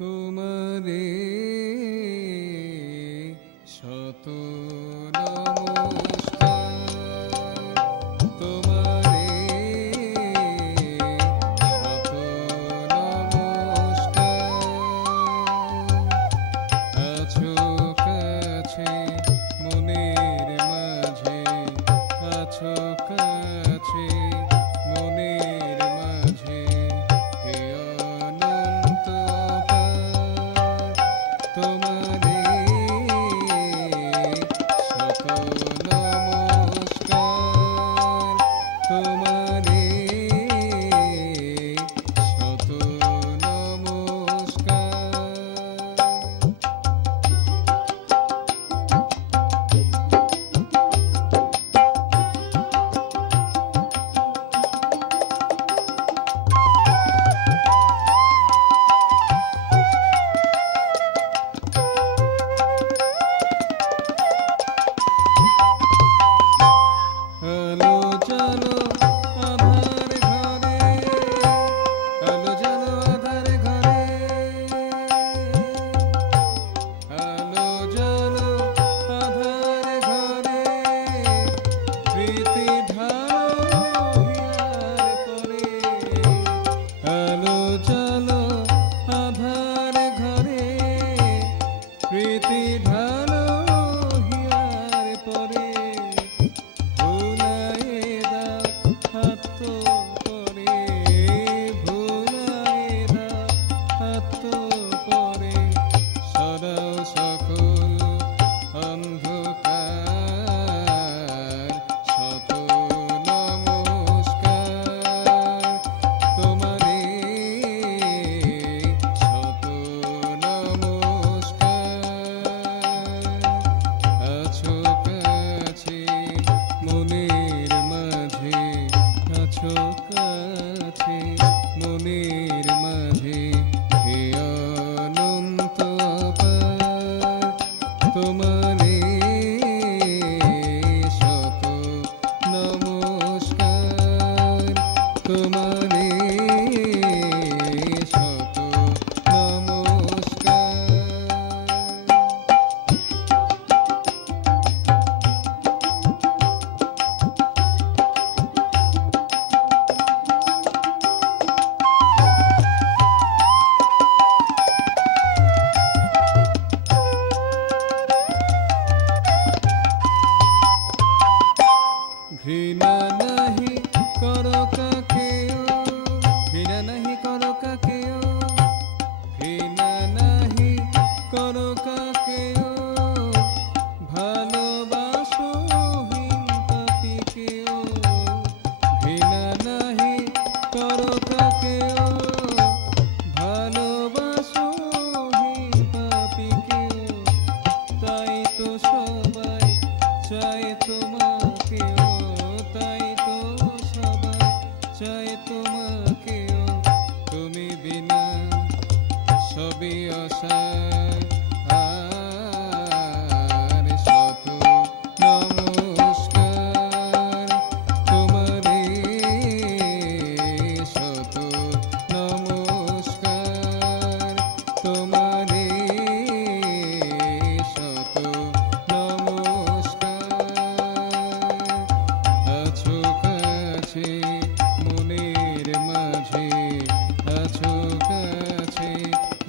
তোমারে শত নমস্কার, তোমারে শত নমস্কার। আছো কাছে মনের মাঝে, আছো কাছে মনের মাঝে, হে অনন্ত পার। তোমারে শত নমস্কার, তোমারে শত নমস্কার। আলো জালো আধার ঘরে, আলো জালো আধার ঘরে, আলো জালো আধার ঘরে, প্রীতি ঢালো হিয়ার পরে। আলো জালো আধার ঘরে, প্রীতি ঢালো হিয়ার পরে। ভুলায়ে দাও হাত পরে, ভুলায়ে দাও হাত পরে। সরাও সকল অন্ধকার, শত নমস্কার। তোমারে শত নমস্কার। আছো কাছে মনের মাঝে, আছো কাছে মনের মাঝে, হে অনন্ত পার। তোমারে শত নমস্কার, তোমারে শত নমস্কার। ঘৃণা নাহি করো কাকেও, ঘৃণা নাহি করো কাকেও, ঘৃণা নাহি করো কাকেও। ভালোবাসো হীন পাপীকেও, ঘৃণা নাহি করো কাকেও। ভালোবাসো হীন পাপীকেও, তাই তো সবাই চায় তোমাকেও, তাই তো সবাই চায় তোমাকেও। তুমি বিনা সবই অসার, আর শত নমস্কার। তোমারে শত নমস্কার, তোমারে শত নমস্কার। আছো কাছে মনের মাঝে, আছো কাছে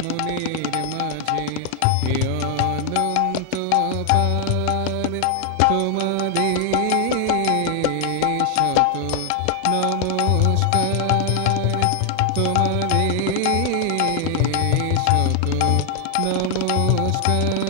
মনের মাঝে, হে অনন্ত পার। তোমারে শত নমস্কার, তোমারে শত নমস্কার।